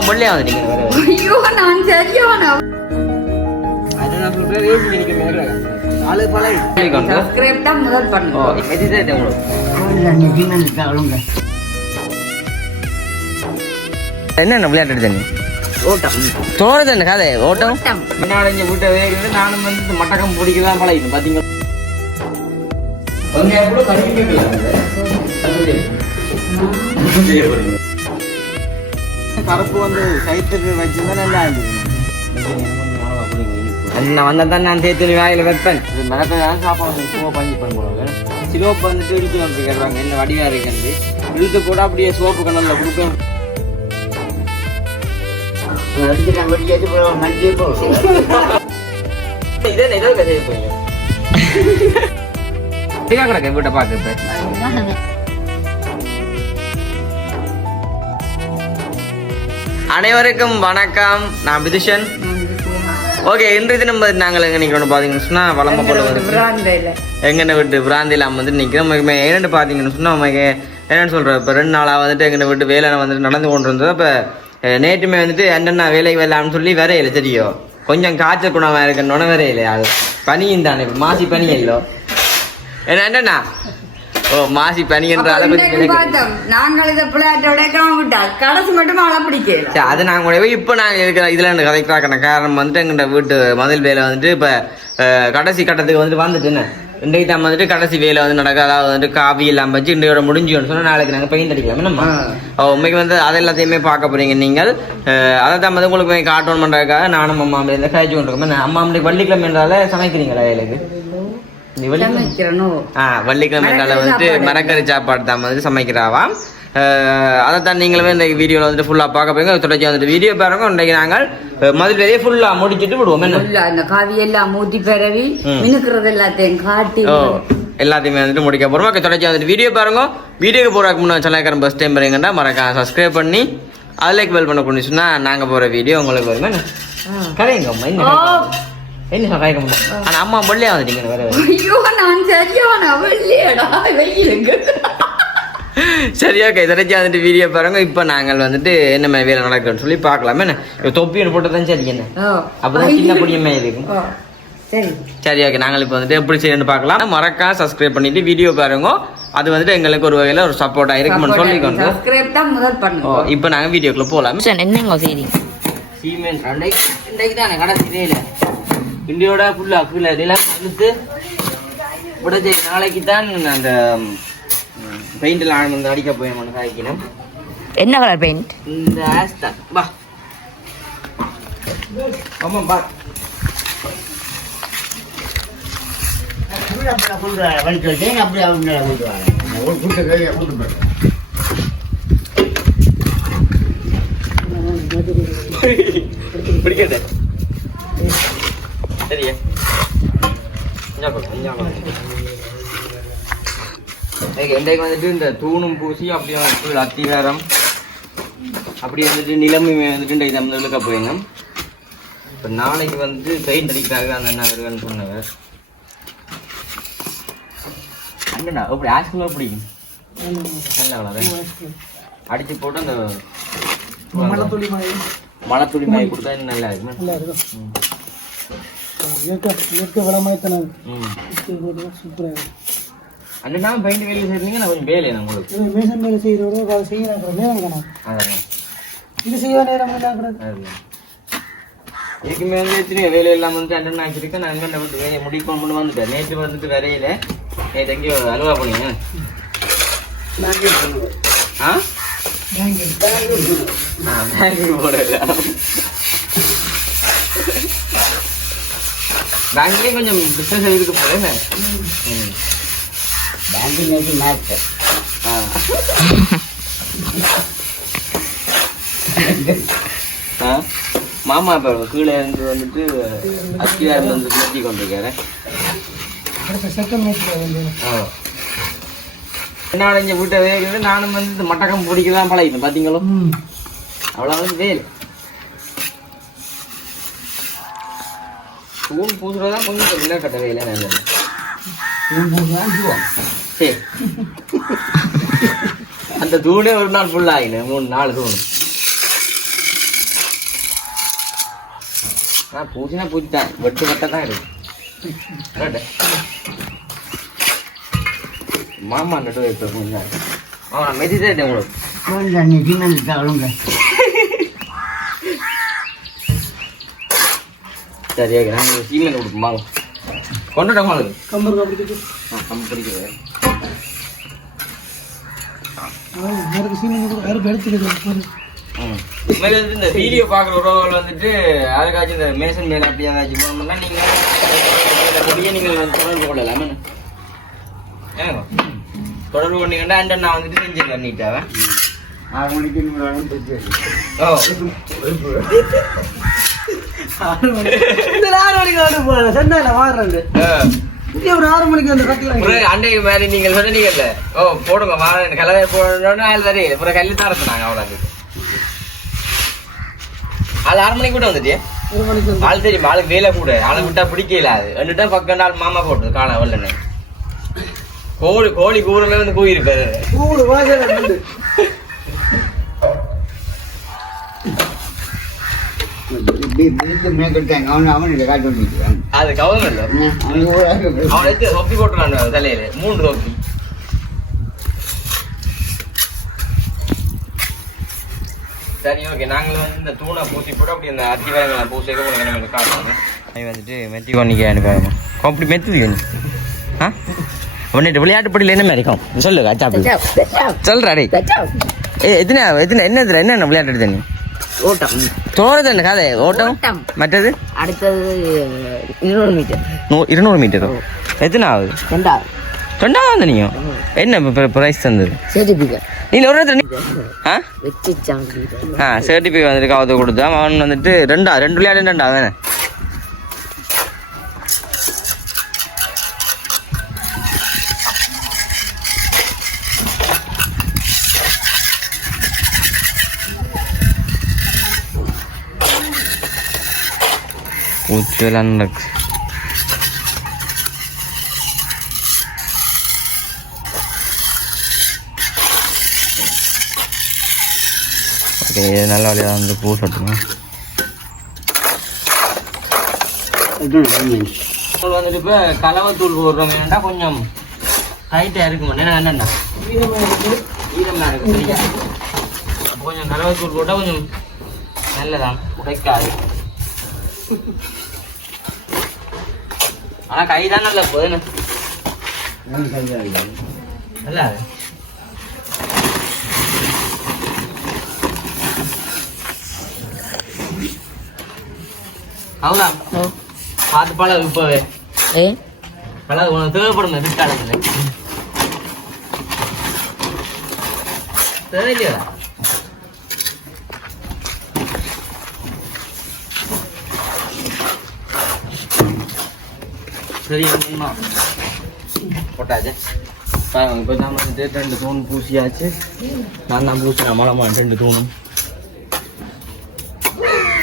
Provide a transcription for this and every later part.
முள்ளையா வந்துட்டீங்க ஐயோ நான் சரியான சப்ஸ்கிரைப் தான் முதல் உங்களுக்கு என்னென்ன விளையாட்டு தண்ணி ஓட்டம். சோறு கதை? ஓட்டம்? முன்னாடி இங்க வீட்டை வேகிறது நானும் வந்து மட்டக்கம் பிடிக்கலாம் பழகிடும் பாத்தீங்க உங்க எவ்வளவு கடிக்க கருப்பு வந்து சைத்துக்கு வச்சிருந்தா நல்லா இருந்தது நான் வந்தா தான் நான் தேய்த்து வாயில வைப்பேன் இது மிளகா தான் சாப்பாடு சும்மா பண்ணி பண்ணுவாங்க சிலோப்பு வந்துட்டு இடிச்சு வந்து கேட்குறாங்க என்ன வடிவா இருக்குன்னு இழுத்து கூட அப்படியே சோப்பு கண்ணல்ல கொடுப்பேன் இதே இதே கதை போய் கிடக்க வீட்டை பார்க்க அனைவருக்கும் வணக்கம். நான் விதுஷன் ஓகே இன்றைய தினம் நாங்கள் எங்கே நிற்கிறோம் பார்த்தீங்கன்னு சொன்னால் வளம்ப போல பிராந்தையில. எங்கன்னு விட்டு பிராந்தியில் வந்து நிற்கிறோம் என்னென்னு பார்த்தீங்கன்னு சொன்னால் நமக்கு என்னென்னு சொல்கிறேன் இப்போ ரெண்டு நாளாக வந்துட்டு எங்கன்னு விட்டு வேலை வந்துட்டு நடந்து கொண்டு இருந்தது இப்போ நேற்றுமே வந்துட்டு என்னென்ன வேலை வேலாம்னு சொல்லி வரையில தெரியும். கொஞ்சம் காய்ச்சல் குணமாக இருக்கணும்னு வரையில அது. பனியும் தானே இப்போ மாசி பனி இல்லோ என்ன என்னண்ணா ஓ மாசி பனி என்ற அளவுக்கு பார்த்தோம். பிள்ளையாட்டோட விட்டால் கடைசி மட்டும் மழை பிடிக்கல. சரி அது நாங்கள் கூட இப்போ நாங்கள் இருக்கிற இதில் எனக்கு கதைக்கான காரணம் வந்துட்டு எங்கள்கிட்ட வீட்டு மதில் வேலை வந்துட்டு இப்போ கடைசி கட்டத்துக்கு வந்துட்டு வந்துட்டுன்னு இன்றைக்கு தான் வந்துட்டு கடைசி வேலை வந்து நடக்க அதாவது வந்துட்டு காவி எல்லாம் வச்சு இன்றையோட முடிஞ்சுன்னு சொன்னால் நாளைக்கு நாங்கள் பெயிண்ட் அடிக்கலாம். என்னம்மா? உண்மைக்கு வந்து அது எல்லாத்தையுமே பார்க்க போறீங்க நீங்கள். அதை தான் வந்து உங்களுக்கு காட்டணும் பண்ணுறதுக்காக நானும் அம்மா இந்த காய்ச்சி கொண்டு இருக்கோம் அம்மா அப்படி வள்ளிக்கிழமை என்றால சமைக்கிறீங்களா வேலைக்கு? வெள்ளிக்கிழமை வந்துட்டு மரக்கறி சாப்பாடு தான் வந்துட்டு சமைக்கிறாவாம் அதை தான் நீங்களுமே இந்த வீடியோவில் வந்துட்டு ஃபுல்லாக பார்க்க போறீங்க. தொடர்ச்சி வந்துட்டு வீடியோ பாருங்க. இன்றைக்கு நாங்கள் மதில் வேலையை ஃபுல்லாக முடிச்சுட்டு விடுவோம். என்ன? அந்த காவி எல்லாம் ஊத்தி பரவி ம். மினுக்கிறது எல்லாத்தையும் காட்டி எல்லாத்தையுமே வந்துட்டு முடிக்க போகிறோம் ஓகே தொடர்ச்சி வந்துட்டு வீடியோ பாருங்க. வீடியோக்கு போகிறதுக்கு முன்னாடி சொல்லாக்கிறேன் பஸ் டைம் பாருங்கன்னா மறக்காம சப்ஸ்கிரைப் பண்ணி அதில் பெல் பண்ண சொன்னால் நாங்கள் போகிற வீடியோ உங்களுக்கு வருமா. அம்மா என்ன கதைக்க முடியும்? ஆனால் அம்மா பள்ளியாக வந்துட்டீங்க வேற வேற. ஐயோ நான் சரியான வெள்ளையடா வெயிலுக்கு. சரி ஓகே தொடர்ச்சி வந்துட்டு வீடியோ பாருங்க. இப்போ நாங்கள் வந்துட்டு என்ன மாதிரி வேலை நடக்குதுன்னு சொல்லி பார்க்கலாம். என்ன? தொப்பி ஒன்று போட்டு தான் சரி என்ன. அப்பதான் சின்ன பொடியமே இருக்கும். சரி. ஓகே நாங்கள் இப்போ வந்துட்டு எப்படி செய்யணும்னு பார்க்கலாம். மறக்காம சப்ஸ்கிரைப் பண்ணிட்டு வீடியோ பாருங்க. அது வந்துட்டு எங்களுக்கு ஒரு வகையில் ஒரு சப்போர்ட்டாக இருக்கும்னு சொல்லிக்கொண்டு சப்ஸ்கிரைப் தான் முதல் இப்போ நாங்கள் வீடியோக்குள்ள போகலாம் என்னங்க செய்தி சீமெண்ட் ரெண்டைக்கு இன்றைக்கு தானே கடைசி இந்தியோட ஃபுல்லாக கீழே நிலம் அழுத்து விடச்சு நாளைக்கு தான் அந்த பெயிண்டில் வந்து அடிக்க போய் மனசு ஆகிக்கணும் என்ன கலர் பெயிண்ட் இந்த ஆஸ் தான் வா. ஆமா பா பிடிக்காத. சரியா இன்றைக்கு வந்துட்டு இந்த தூணும் பூசி அப்படியே கீழே அத்திவாரம் அப்படியே வந்துட்டு நிலைமை வந்துட்டு இன்றைக்கு இழுக்க போயிருந்தோம் இப்போ நாளைக்கு வந்து பெயிண்ட் அடிக்கிறாங்க அந்த அண்ணா வருவான்னு சொன்னவர் அண்ணா அப்படி ஆஸ்குலாம் பிடிக்கும் நல்ல கலர் அடிச்சு போட்டு அந்த மழை துளி மாதிரி கொடுத்தா இன்னும் நல்லா இருக்கும் ம். அண்ணா பெயிண்ட் வேலை செய்றீங்க நான் கொஞ்சம் வேலை உங்களுக்கு அதான். அதுதான். இதுக்குமே வந்து எத்தனை வேலை எல்லாம் வந்து அட்டன் ஆக்கியிருக்கேன் நான் அங்கே விட்டு வேலையை முடிக்கணும் கொண்டு வந்துட்டேன். நேற்று வந்துட்டு வரையில நேற்று எங்கேயோ அலுவலா போனீங்க. ஆ? பேங்க்கு போடல பேங்க்லேயும் கொஞ்சம் பிஸ்னஸ் இருக்கு போல என்ன ம் ஆ. ஆ. மாமா இப்போ கீழே இருந்து வந்துட்டு அத்தியாரம் வந்து குளிர்ச்சி கொண்டிருக்காரு. என்ன வீட்டை வேகிறது நானும் வந்து மட்டக்கம் பிடிக்கலாம் பழகிட்டேன். பார்த்தீங்களோ அவ்வளோ வந்து வேல். தூண் பூசுறதா கொஞ்சம் கம்மியாக கட்டவே இல்லை நல்லது தூண் பூசுறா சரி அந்த தூணே ஒரு நாள் ஃபுல்லாகின மூணு நாள் தூணு ஆ பூச்சினா பூச்சி தான் வெட்டு வெட்ட தான் இருக்கு மாமா நட்டு வைப்பேன் கொஞ்சம் ஆ மெதிதான் உங்களுக்கு கொஞ்சம் சின்ன அழுங்க சரி ஓகே நாங்கள் சீமெண்ட் கொடுப்போம். வாங்க. கொண்டுட்டோம் உங்களுக்கு கம்பர் கம்பர் ஆ கம்பர் பிடிக்கிறது ம். இது மாதிரி வந்து இந்த வீடியோ பார்க்குற உறவுகள் வந்துட்டு யாருக்காச்சும் இந்த மேசன் மேல அப்படி ஏதாச்சும் போனோம்னா நீங்கள் முடிய நீங்கள் வந்து தொடர்பு கொள்ளலாம். தொடர்பு பண்ணீங்கன்னா அண்டன் நான் வந்துட்டு செஞ்சிருக்கேன் நீட்டாவே ஆறு மணிக்கு ஓ. இந்த ஆறு மணிக்கு வந்து சென்னையில வாடுறது ஒரு ஆறு மணிக்கு வந்து கட்டலாம் அன்னைக்கு மாதிரி நீங்கள் சொன்னீங்கல்ல. ஓ போடுங்க வா கலவை போடணும்னு ஆள் தரீங்க அப்புறம் கல்லி தான் சொன்னாங்க அவ்வளோ அது ஆறு மணிக்கு கூட வந்துட்டியே? ஒரு மணிக்கு வந்து. ஆள் தெரியுமா? ஆளுக்கு வேலை கூட. ஆளை விட்டா பிடிக்கல அது. ரெண்டுட்டா பக்கம் நாள் மாமா போட்டது காண வரலன்னு கோழி கோழி கூறமே வந்து கூயிருப்பாரு வாசல அவன் அவனுக்கு காட்டு பண்ணிக்கிறான் அது கவனம் இல்லை. அவனுக்கு ஒரு ஆள் அவனை எடுத்து தொப்பி போட்டுறான் தலையில. மூணு தொப்பி சரி ஓகே நாங்கள் வந்து இந்த தூணை பூசி போட்டு அப்படி இந்த அத்தி வரங்களை பூசி உங்களுக்கு காட்டுறோம். வந்துட்டு மெத்தி பண்ணிக்க அனுப்பாங்க அப்படி மெத்துது ஆ? உன்னிட்டு விளையாட்டு பட்டியில் என்ன மாதிரி இருக்கும்? சொல்லு சொல்றா டேய். ஏ எத்தனை எத்தனை என்ன என்னென்ன விளையாட்டு எடுத்த நீ? ஓட்டம். தோறது கதை. ஓட்டம். மற்றது? அடுத்தது இருநூறு மீட்டர். நூ- இருநூறு மீட்டர்? எத்தனை ஆகுது ரெண்டாவது. ரெண்டாவது நீங்க என்ன ப்ரைஸ் தந்தது? சர்டிபிகேட் நீ ஒரு இடத்துல ஆ? ஆ சர்டிஃபிகேட் வந்துட்டு காவத்து கொடுத்தா. அவன் வந்துட்டு ரெண்டா ரெண்டு விளையாடு ரெண்டா அவன். பூச்செல்லாம் நடக்கு ஓகே நல்ல வழியாக வந்து பூ சொட்டுங்க வந்துட்டு இப்போ கலவை தூள் போடுறோம் வேண்டாம் கொஞ்சம் டைட்டாக இருக்கும் என்ன என்னண்ணா ஈரமாக இருக்கும் சரியா அப்போ கொஞ்சம் கலவை தூள் போட்டால் கொஞ்சம் நல்லதான் உடைக்காது ஆனால் கை தான் நல்ல போதுன்னு நல்லா அவ்வளோ பார்த்து பழகு இப்போவே. ஏ? உனக்கு தேவைப்படும் பிற்காலத்தில் தேவையில்லையா சரி போட்டாச்சு பாருங்க இப்போ தான் வந்துட்டு ரெண்டு தூண் பூசியாச்சு நான் தான் பூசினேன் மலமா ரெண்டு தூணும்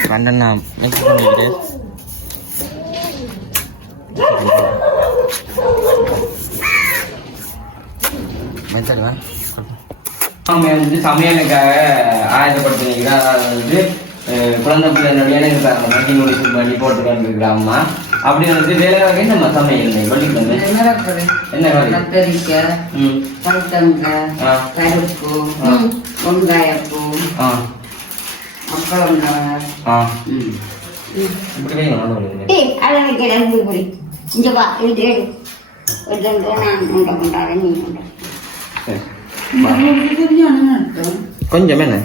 ரெண்டு மிக்ஸ் பண்ணிக்கிறேன் மெத்தடுவேன் வந்து சமையலுக்காக ஆயத்தப்படுத்தினீங்க அதாவது வந்து அஹ், குழந்தை பிள்ளைங்களுடைய மட்டி முடிச்சு பண்ணி போட்டு கொண்டிருக்கிற அம்மா அப்படி வந்து வேலை வகை நம்ம சமையல் வெள்ளிக்கிழமை? என்ன வேலை கத்தரிக்காய் ம். பழுத்தங்காய். கருப்பு. வெங்காயப்பூ ஆ. அப்புறம் இப்படி புரி இங்க வா இது. கொஞ்சம் என்ன?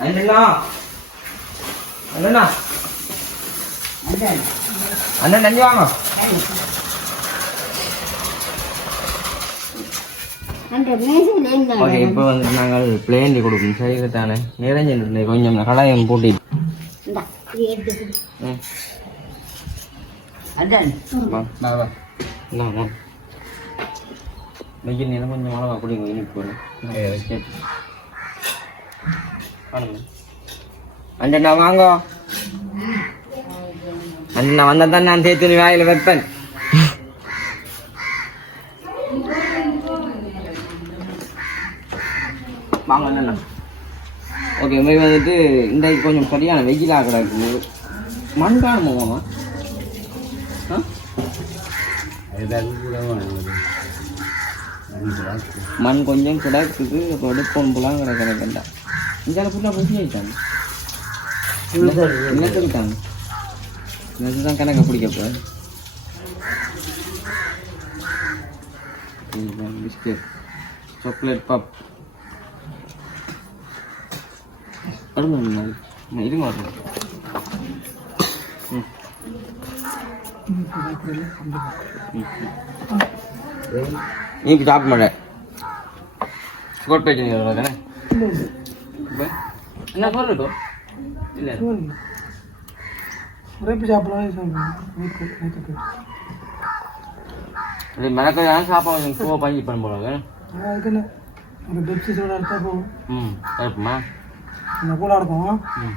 அண்ணா அண்ணா அண்ணன் நன்றி வாங்க. ஓகே இப்போ வந்து நாங்கள் பிளேண்டி கொடுக்கணும். சரி தானே நிறைஞ்சிருந்தேன் கொஞ்சம் கடாயம் பூட்டி கொஞ்சம் அளவா குடிங்க இனிப்பு. அண்ணா வாங்க. அண்ணா வந்தா தான் நான் சேர்த்து வாயில வைப்பேன். வாங்க அண்ணா ஓகே இந்த மாதிரி வந்துட்டு இன்றைக்கு கொஞ்சம் சரியான வெயிலாக கிடக்குது மண் காணுமா மாமா மண் கொஞ்சம் கிடக்குது அப்புறம் எடுப்போம் போலாம் கிடக்கிறேன்டா இந்த ஃபுல்லாக பசி ஆயிட்டாங்க நினைச்சுக்கிட்டாங்க நினைச்சு தான் கணக்கை பிடிக்கப்போ பிஸ்கெட் சாக்லேட் பப் இது மாறும் நீ தானே என்ன சொல்லட்டும் இல்லை. ரேப்பு சாப்பிடலாம் சாப்பிடலாம் இது மெனக்கெல்லாம் சாப்பாடு பூவை பஞ்சு பண்ண போகிறாங்க ஒரு பெப்சி சோடா எடுத்தா போகும் ம் கரெக்டுமா இந்த கூட இருக்கும். ம்.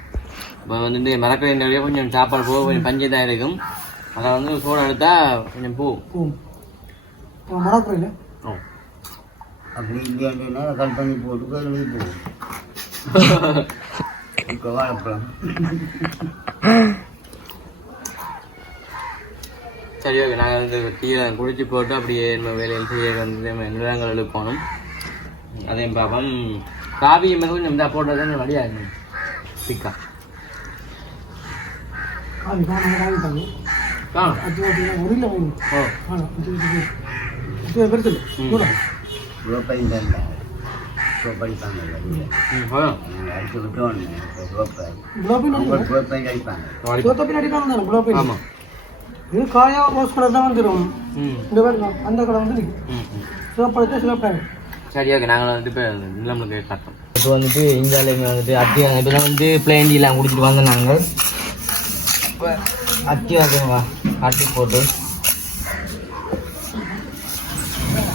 இப்போ வந்துட்டு மிளகு இந்த வழியாக கொஞ்சம் சாப்பாடு போக கொஞ்சம் பஞ்சு தான் இருக்கும். அதை வந்து சோடா எடுத்தா கொஞ்சம் பூ. இல்லை. ஓ. அப்படி இல்லைன்னா கட் பண்ணி போட்டு போகும் சரி ஓகே. நாங்கள் வந்து டீயை குடிச்சு போட்டு அப்படியே நம்ம வேலையில் செய்ய வந்து நம்ம நிலங்கள் எழுப்பணும் அதையும் பார்ப்போம். காவி மாதிரி கொஞ்சம் இதாக போட்டது வழியாக அது பார்த்தீங்கன்னா ஒரு ஓ. இது அடிச்சு விட்டோம் அடிப்பாங்க ஆமாம் காயா ரோஸ் கலர் தான் வந்துடும் இந்த பாருங்க அந்த கலர் வந்து சிவப்பழத்தை சிவப்பாங்க சரி ஓகே நாங்கள் வந்துட்டு இப்போ நிலமுக்கு காட்டோம். இப்போ வந்துட்டு இந்தியாவிலேயுமே வந்துட்டு அத்தி இப்போ தான் வந்து பிளேன் எல்லாம் குடிச்சிட்டு வந்தோம் நாங்கள் இப்போ அத்தி வாங்க காட்டி போட்டு.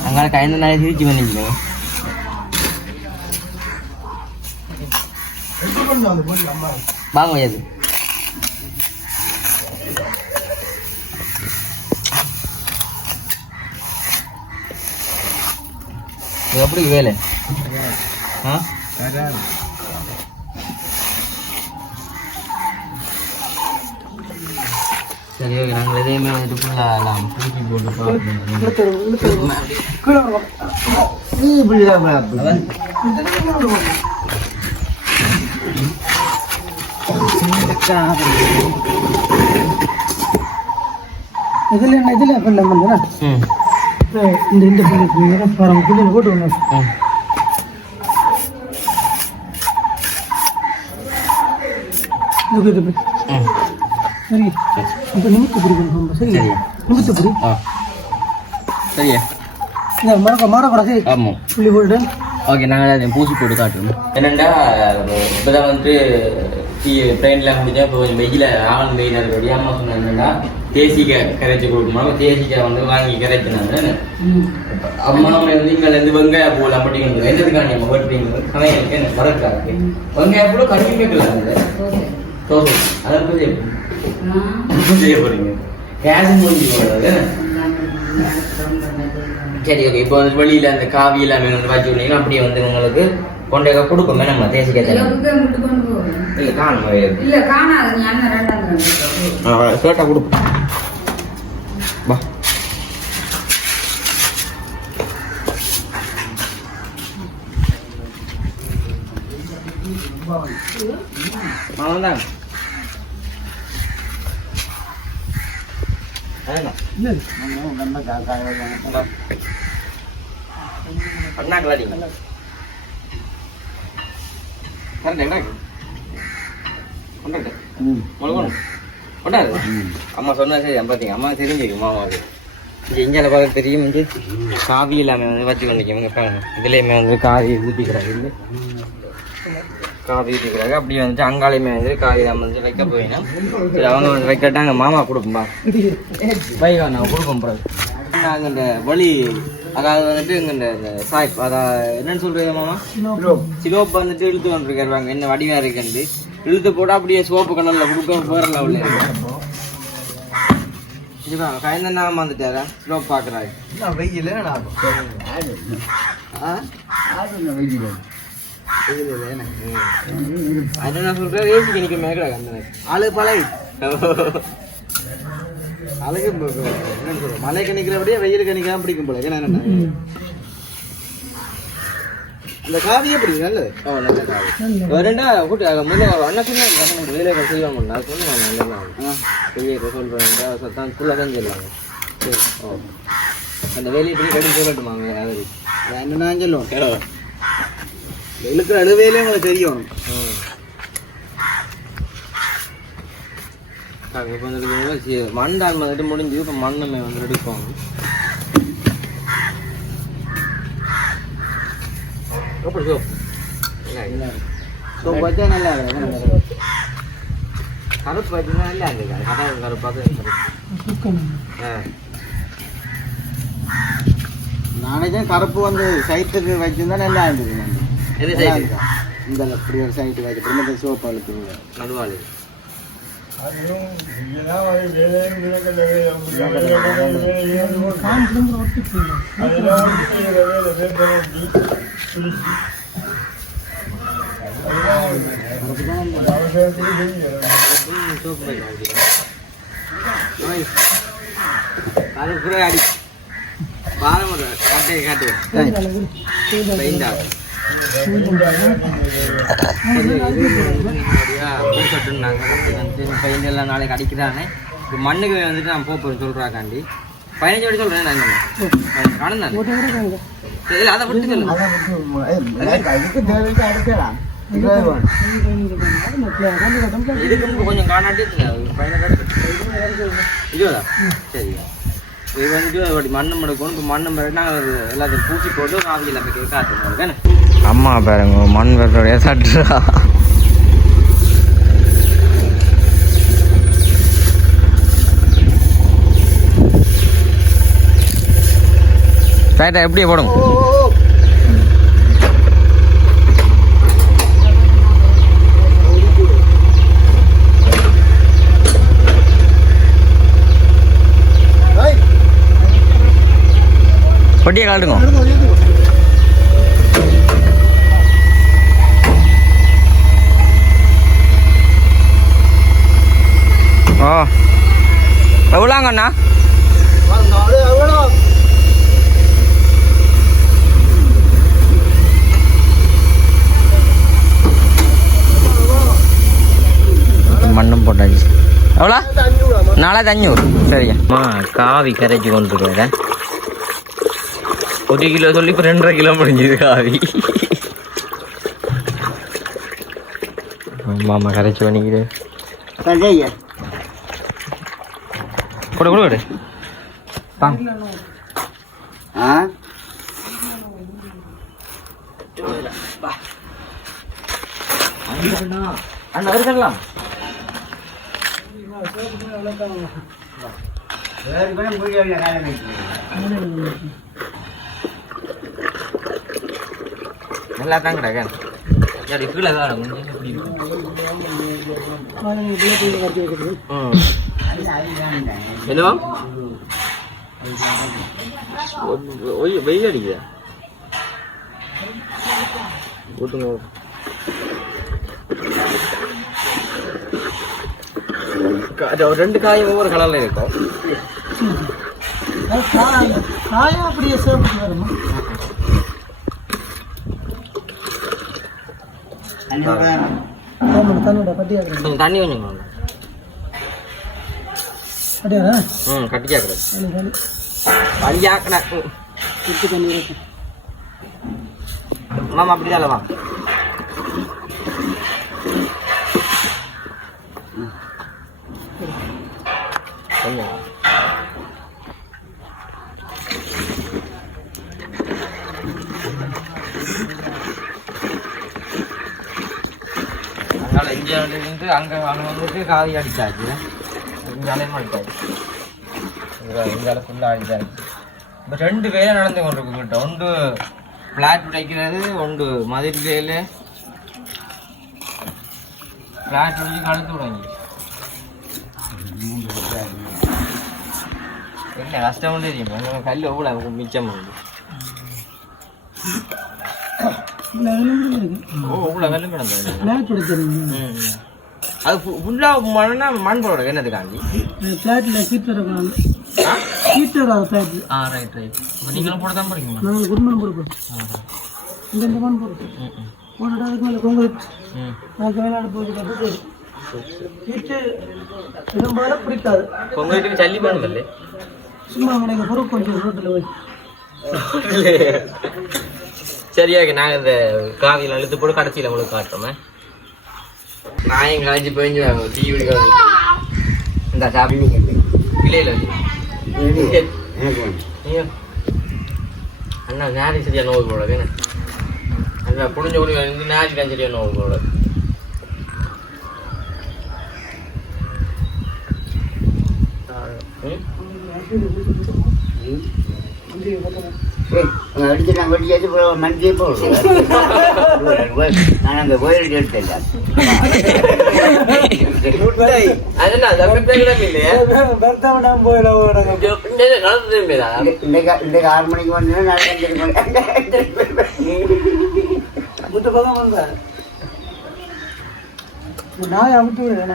அங்கே கைந்த நாளே சிரிச்சு பண்ணிக்கணும் வாங்க முடியாது இது எப்படி வேலை? ஆ? சரி ஓகே நாங்கள் எதையுமே வந்துட்டு ஃபுல்லாக குடிக்கி போட்டு பார்க்கணும். இழுத்து இழுத்து கீழே வரும் நீ இப்படி தான் அப்படி இதில் என்ன இதில் பண்ண பண்ணா ம் இந்த இந்த பிள்ளை பாருங்க பிள்ளைங்க போட்டு வந்தோம் ம் இது இது ம் சரி இப்போ நிமித்து பிடிக்கணும் சரி நிமித்து பிடி ஆ சரியா இந்த மறக்க மாறக்கூடாது ஆமாம் புள்ளி போட்டு ஓகே நாங்கள் பூசி போட்டு காட்டுறோம். என்னென்னா இப்போ தான் வந்து டீ ட்ரெயினில் முடிஞ்சா இப்போ கொஞ்சம் வெயில ஆவன் வெயிலாக இருக்கு அம்மா சொன்னது என்னென்னா தேசிக்காய் கரைச்சி கொடுக்கணும் தேசிக்காய் வந்து வாங்கி கரைச்சினாங்க அம்மா வந்து இங்கே இருந்து வெங்காய பூ எல்லாம் பட்டிங்க என்னதுக்காக நம்ம வெட்டுறீங்க சமையலுக்கு எனக்கு வரக்காக்கு வெங்காய பூ கருவி வைக்கலாங்க தோசை. அதை பற்றி செய்ய போறீங்க? கேஸ் முடிஞ்சு போகிறது சரி ஓகே இப்போ வந்து வெளியில அந்த காவி எல்லாமே வந்து வச்சு விட்டீங்கன்னா அப்படியே வந்து உங்களுக்கு. கொண்டே கொடுப்போமே நம்ம தேசிக்காய் தண்ணி இல்லை காணும். இல்ல காணாது. ஷர்ட்டாக கொடுப்போம் வா மாமன் அண்ணாங்களா நீங்க? கொண்டாது அம்மா சொன்னா சரி பார்த்தீங்க அம்மா தெரிஞ்சுக்கு மாமாவுக்கு இங்கே இந்தியாவில் பார்க்க தெரியும் இங்கே காவி இல்லாமல் வந்து வச்சு வந்துக்கோங்க பாருங்க இதுலேயுமே வந்து காவி ஊற்றிக்கிறாங்க இது காவி ஊற்றிக்கிறாங்க அப்படியே வந்துட்டு அங்காலையுமே வந்து காவி நம்ம வந்து வைக்க போயினா சரி அவங்க வந்து வைக்கட்டாங்க மாமா கொடுப்போம்பா வைகா நான் கொடுப்போம் நாங்கள் இந்த வழி அதாவது வந்துட்டு இங்கே இந்த சாய்ப் அதாவது என்னன்னு சொல்றீங்க மாமா? சிலோப் வந்துட்டு இழுத்து வந்துருக்காருவாங்க என்ன வடிவா இருக்குன்னு இழுத்து போட்டு அப்படியே சோப்பு கலர்ல கொடுக்க வேற லெவலில் இருக்கு. இதுதான் கயந்த நாம வந்துட்டாரா? ஸ்லோப் பார்க்குறாரு வெயில் வெயில் அது நான் சொல்றேன் ஏசி அந்த ஆளு பழகி. அழகு மலைக்கு நிக்கிறபடியே வெயிலுக்கு நிக்கலாம் பிடிக்கும் போல. என்ன அந்த காவி எப்படி? நல்லது. ஓ நல்ல காவி. ரெண்டா கூட்டு முதல்ல அண்ணா சொன்னாங்க வேலை செய்வாங்க. நான் சொன்னேன் நல்லா பெரிய சொல்றேன் சத்தான் ஃபுல்லாக தான் சொல்லுவாங்க. சரி ஓ. அந்த வேலையை போய் கட்டி சொல்லட்டுமாங்க அதாவது என்னன்னா சொல்லுவோம் இழுக்கிற அழுவையிலே உங்களுக்கு தெரியும். இப்போ வந்துட்டு மண்டான் வந்துட்டு முடிஞ்சு இப்போ மண்ணமை வந்து எடுப்போம் அப்படி சோ ஸோ பார்த்தா நல்லா கருப்பு பார்த்தீங்கன்னா இல்லை அந்த கருப்பு கருப்பாக நாளைக்கே கருப்பு வந்து சைட்டுக்கு வச்சிருந்தா நல்லா இருந்தது. நல்லா சைடு இருக்கா? இந்த ஒரு சைட்டு வச்சு சோப்பு அழுத்துருங்க நடுவாளி. சோப்பு அது கூட அடி பாலம் கட்டையை காட்டு பெயிண்டா பெயிண்ட் எல்லாம் நாளைக்கு அடிக்கிறானே இப்போ மண்ணுக்கு வந்துட்டு நான் போகிறேன் சொல்கிறாக்காண்டி பதினஞ்சு வாட்டி சொல்கிறேன் நான் இன்னும் இல்லை அதை விட்டு சொல்லு இதுக்கு கொஞ்சம் காணாட்டி பதினஞ்சு இதுவா சரி இது வந்துட்டு அப்படி மண்ணு மடுக்கணும். இப்போ மண்ணு மடுக்கினா எல்லாத்தையும் பூச்சி போட்டு ஆவியில் போய் காட்டுங்க அம்மா பாருங்க மண் வெட்டோடைய சட்டுறா ரைட்டா எப்படி போடும் பொட்டியை காட்டுங்க. ஓ எவ்வளோங்கண்ணா மண்ணும் போட்டாச்சு. எவ்வளோ? நாலாயிரத்தி அஞ்சூறு சரிங்கம்மா காவி கரைச்சி கொண்டு போயிடுறேன். ஒரு கிலோ சொல்லி இப்போ ரெண்டரை கிலோ முடிஞ்சுது காவி. ஆமாம் கரைச்சி பண்ணிக்கிது கொடு கொடு கொடு. பா. ஆ? அண்ணா இருக்கலாம் நல்லா தான் கிடக்க யாரு கீழே தான் ஒய் வெயில் அடிக்குதா ஊட்டுங்க கா- அது ஒரு ரெண்டு காயும் ஒவ்வொரு கலர்ல இருக்கும் காயம் அப்படியே சேர்த்து வருமா தண்ணி கொஞ்சம் ம் கட்டிக்கா கிடக்கு வழியாக்கடா மாமா அப்படிதான் வா. கொஞ்சம் அதனால இந்தியாவிலிருந்து அங்கே அங்கே வந்துட்டு காவி அடிச்சாச்சு. இந்தியாலையும் அடிச்சாச்சு இந்தியாவில் ஃபுல்லாக அடிச்சாச்சு இப்போ ரெண்டு வேலை நடந்து கொண்டிருக்கு கிட்ட ஒன்று ஃப்ளாட் உடைக்கிறது ஒன்று மதில் வேலை. ஃப்ளாட் உடைச்சு கழுத்து விடுவாங்க இல்லை கஷ்டம் தெரியும்? கல் எவ்வளோ மிச்சம் வந்து அது ஃபுல்லா மண்ணா மண் போட என்னதுக்காண்டி ஃப்ளாட்டில் சீட் வரக்கூடாது சீட் வராது ஃப்ளாட்டில் ஆ? ரைட் ரைட் நீங்களும் போட தான் போறீங்க நாங்கள் குடும்பம் கொடுப்போம் இந்த இந்த மண் போட்டுட்டு அதுக்கு மேலே சீட்டு பிடிக்காது. சல்லி சும்மா எனக்கு பொறுப்பு கொஞ்சம் ரோட்டில் போய். சரியாக நாங்கள் இந்த காவியில் அழுத்து போட்டு கடைசியில் உங்களுக்கு காட்டுறோமே. நான் எங்கள் காய்ச்சி போயிஞ்சு டிவி இந்த சாப்பிட்டு இல்லை இல்லை அண்ணா நேரம் சரியா நோவு போடாது அண்ணா புடிஞ்ச குடி வந்து நேரம் சரியா நோவு போடாது. ம்? எடுத்து நான் எடுத்து மஞ்சள் போடுறேன் நான் அங்கே கோயில் எடுத்தேன் இன்றைக்கு ஆறு மணிக்கு வந்து முத்த பக்கம் வந்தார் அமுட்டி விடுறேன்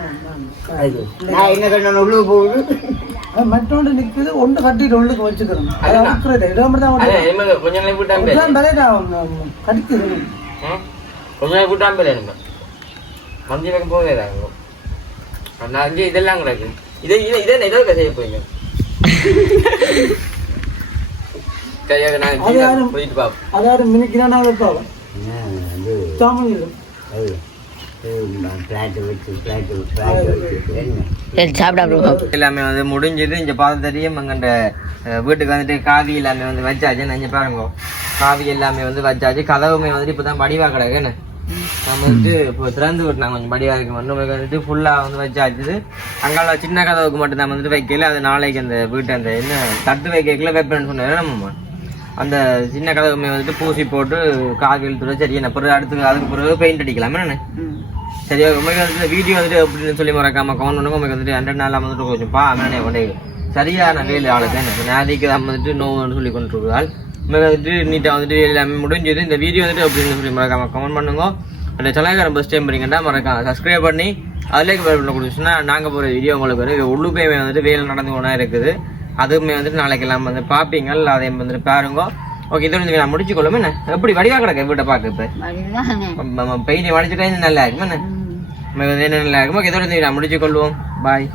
நான் என்ன கண்ணு போகுது. மற்றொன்று நிற்குது ஒன்று கட்டிட்டு உள்ளுக்கு வச்சுக்கிறோம் அதை அமுக்குறது இடம் மட்டும் தான் கொஞ்ச பேரு. இப்பதான் தலையில அவன் கடிக்குது? கொஞ்ச நாளைக்கு விட்டான் பேரு இனிமே மந்தி பக்கம் நான் அஞ்சு இதெல்லாம் கிடக்கு. இது இது இதே இதோ செய்ய அது நாங்கள் யாரும் போயிட்டு பார்ப்போம் அதாவது மினிக்கிறானா வைப்பாங்க தாமம் இல்லை பிளாட்டு எல்லாமே வந்து முடிஞ்சது. இங்கே பார்த்து தெரியும். எங்கண்ட வீட்டுக்கு வந்துட்டு காவி எல்லாமே வந்து வச்சாச்சு. நினைச்சு பாருங்க. காவி எல்லாமே வந்து வச்சாச்சு. கதவுமே வந்துட்டு இப்பதான் படிவா கிடக்கு என்ன நம்ம வந்து இப்போ திறந்து விட்டுனாங்க. கொஞ்சம் வடிவா இருக்கு. மட்டும் வந்துட்டு ஃபுல்லா வந்து வச்சாச்சு. அங்கால சின்ன கதவுக்கு மட்டும் தான் வந்துட்டு வைக்கல. அது நாளைக்கு அந்த வீட்டு அந்த என்ன தட்டு வைக்கல வைப்பேன்னு சொன்னாரு. நம்ம அந்த சின்ன கதவுமே வந்துட்டு பூசி போட்டு காவியில் துறை சரி என்ன பிறகு அடுத்து அதுக்கு பிறகு பெயிண்ட் அடிக்கலாம் என்ன சரியா உங்களுக்கு வந்துட்டு வீடியோ வந்துட்டு அப்படின்னு சொல்லி மறக்காம கமெண்ட் பண்ணுங்க. உங்களுக்கு வந்துட்டு ஹண்ட்ரட் நாளில் வந்துட்டு கொஞ்சம் பா மேனே கொண்டே சரியான வேலை ஆளுக்கு எனக்கு நாளைக்கு தான் வந்துட்டு நோவுன்னு சொல்லி கொண்டு இருக்கிறாள் உங்களுக்கு வந்துட்டு நீட்டாக வந்துட்டு எல்லாமே முடிஞ்சது. இந்த வீடியோ வந்துட்டு அப்படின்னு சொல்லி மறக்காம கமெண்ட் பண்ணுங்க. அந்த சலாய்க்காரன் பஸ் டைம் பண்ணீங்கன்னா மறக்காம சப்ஸ்கிரைப் பண்ணி அதிலே பண்ண கொடுத்துச்சுன்னா நாங்கள் போகிற வீடியோ உங்களுக்கு வரும் இது உள்ளுக்குமே வந்துட்டு வேலை நடந்து கொண்டா இருக்குது. அதுவுமே வந்துட்டு நாளைக்கு எல்லாம் வந்து பார்ப்பீங்க. அதையும் வந்துட்டு பாருங்க. ஓகே இதோட நான் முடிச்சு கொள்ளுமே என்ன? எப்படி வடிவா கிடக்கு வீட்டை பார்க்க இப்போ? பெயிண்ட் வடிச்சுட்டே நல்லா இருக்குமே என்ன? நம்ம வந்து என்ன நல்லா இருக்குமோ? இதோட இந்த நான் முடிச்சு கொள்வோம் பாய்